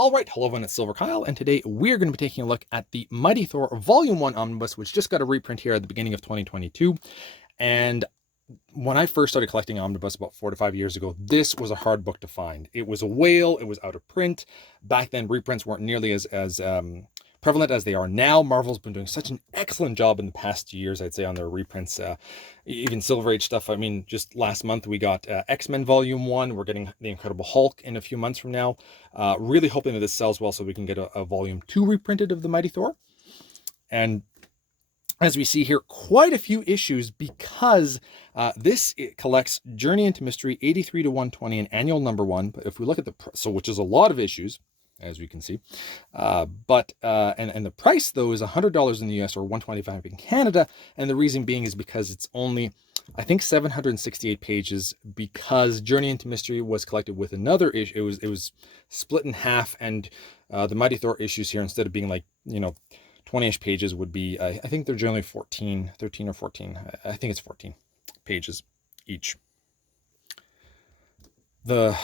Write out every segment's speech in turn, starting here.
All right, hello everyone, it's silverkyle, and today we're going to be taking a look at the Mighty Thor Volume 1 Omnibus, which just got a reprint here at the beginning of 2022. And when I first started collecting Omnibus about 4 to 5 years ago, this was a hard book to find. It was a whale, it was out of print. Back then, reprints weren't nearly as prevalent as they are now. Marvel's been doing such an excellent job in the past years, I'd say, on their reprints. Even Silver Age stuff. I mean, just last month we got X-Men Volume 1. We're getting The Incredible Hulk in a few months from now. Really hoping that this sells well so we can get a Volume 2 reprinted of the Mighty Thor. And as we see here, quite a few issues because this collects Journey into Mystery 83 to 120 and annual number 1. But if we look at which is a lot of issues, as we can see, and the price though is $100 in the US or $125 in Canada, and the reason being is because it's only, I think, 768 pages, because Journey into Mystery was collected with another issue. It was split in half, and the Mighty Thor issues here, instead of being like 20-ish pages, would be, I think they're generally 13 or 14. I think it's 14 pages each. The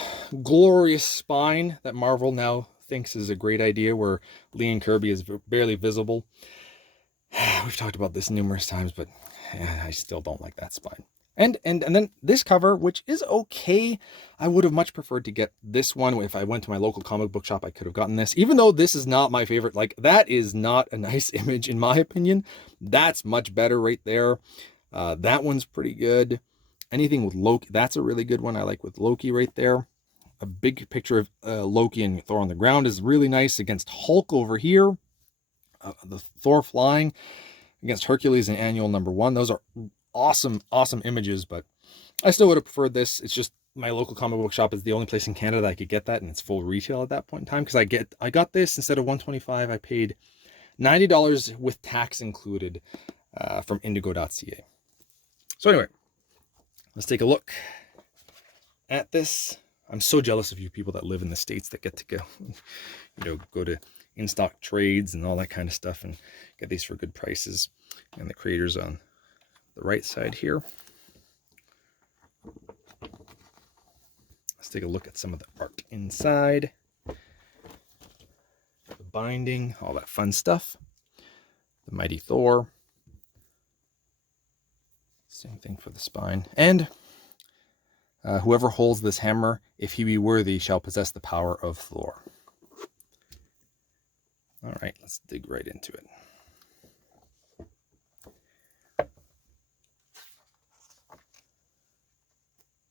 glorious spine that Marvel now thinks is a great idea, where Lee and Kirby is barely visible. We've talked about this numerous times, but I still don't like that spine. And then this cover, which is okay. I would have much preferred to get this one. If I went to my local comic book shop, I could have gotten this, even though this is not my favorite. Like, that is not a nice image in my opinion. That's much better right there. That one's pretty good. Anything with Loki, that's a really good one. I like with Loki right there. A big picture of Loki and Thor on the ground is really nice against Hulk over here. The Thor flying against Hercules in annual number 1. Those are awesome images, but I still would have preferred this. It's just my local comic book shop is the only place in Canada that I could get that, and it's full retail at that point in time, because I got this instead of $125. I paid $90 with tax included from indigo.ca. So anyway, let's take a look at this. I'm so jealous of you people that live in the States that get to go to in-stock trades and all that kind of stuff and get these for good prices. And the creators on the right side here. Let's take a look at some of the art inside. The binding, all that fun stuff. The Mighty Thor. Same thing for the spine. And whoever holds this hammer, if he be worthy, shall possess the power of Thor. All right, let's dig right into it.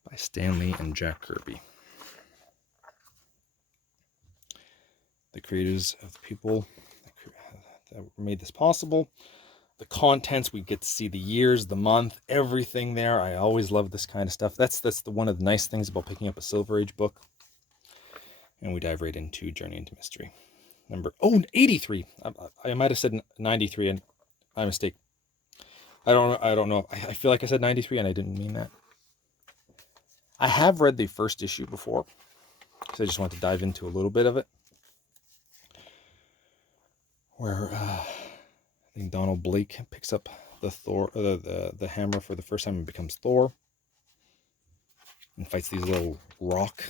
By Stan Lee and Jack Kirby. The creators of the people that made this possible. The contents, we get to see the years, the month, everything there. I always love this kind of stuff. That's one of the nice things about picking up a Silver Age book. And we dive right into Journey into Mystery. 83. I might have said 93, and my mistake. I don't know. I feel like I said 93, and I didn't mean that. I have read the first issue before, so I just want to dive into a little bit of it. Where I think Donald Blake picks up the Thor, the hammer for the first time and becomes Thor, and fights these little rock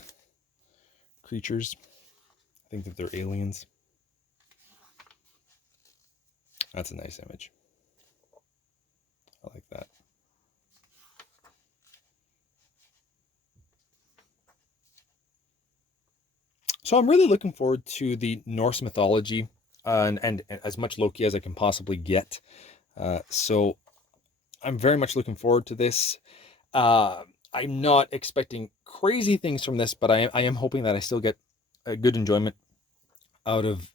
creatures. I think that they're aliens. That's a nice image. I like that. So I'm really looking forward to the Norse mythology and as much Loki as I can possibly get. So I'm very much looking forward to this. I'm not expecting crazy things from this, but I am hoping that I still get a good enjoyment out of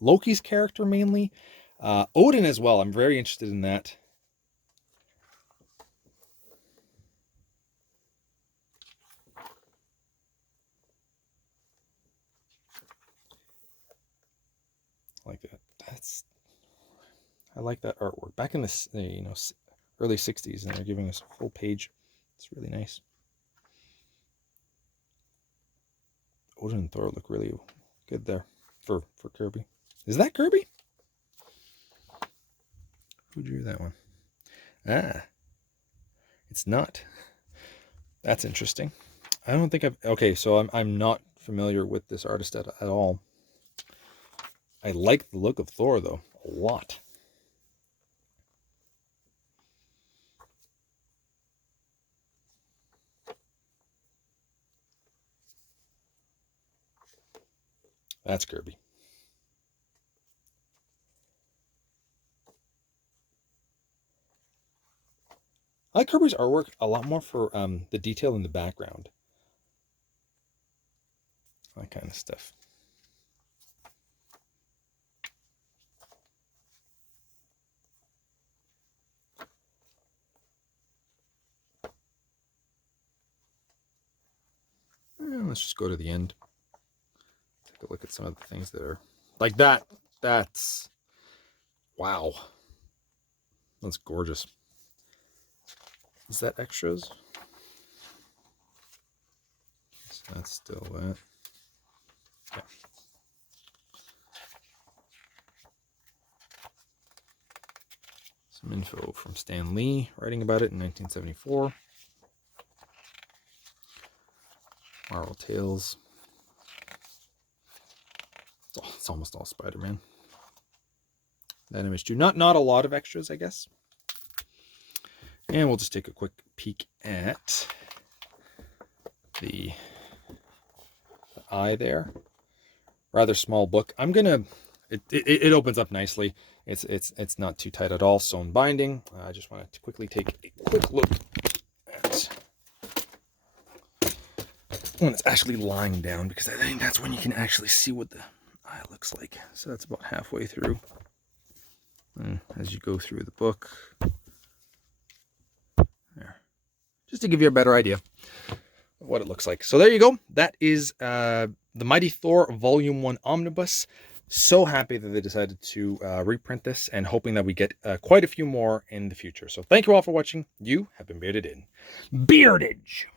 Loki's character mainly. Odin as well. I'm very interested in that. Like that. I like that artwork. Back in the early 60s, and they're giving us a full page. It's really nice. Odin and Thor look really good there for Kirby. Is that Kirby? Who drew that one? Ah, it's not. That's interesting. I don't think okay, so I'm not familiar with this artist at all. I like the look of Thor, though, a lot. That's Kirby. I like Kirby's artwork a lot more for the detail in the background. That kind of stuff. And let's just go to the end. Take a look at some of the things that are like that. That's wow. That's gorgeous. Is that extras? So that's still that. Yeah. Some info from Stan Lee writing about it in 1974. Marvel Tales. It's almost all Spider-Man. That image too. Not a lot of extras, I guess. And we'll just take a quick peek at the eye there. Rather small book. I'm gonna. It opens up nicely. It's not too tight at all. Sewn binding. I just wanted to quickly take a quick look at when it's actually lying down, because I think that's when you can actually see what the eye looks like. So that's about halfway through. And as you go through the book, there, just to give you a better idea of what it looks like. So there you go. That is the Mighty Thor Volume 1 Omnibus. So happy that they decided to reprint this, and hoping that we get quite a few more in the future. So thank you all for watching. You have been bearded in Beardage.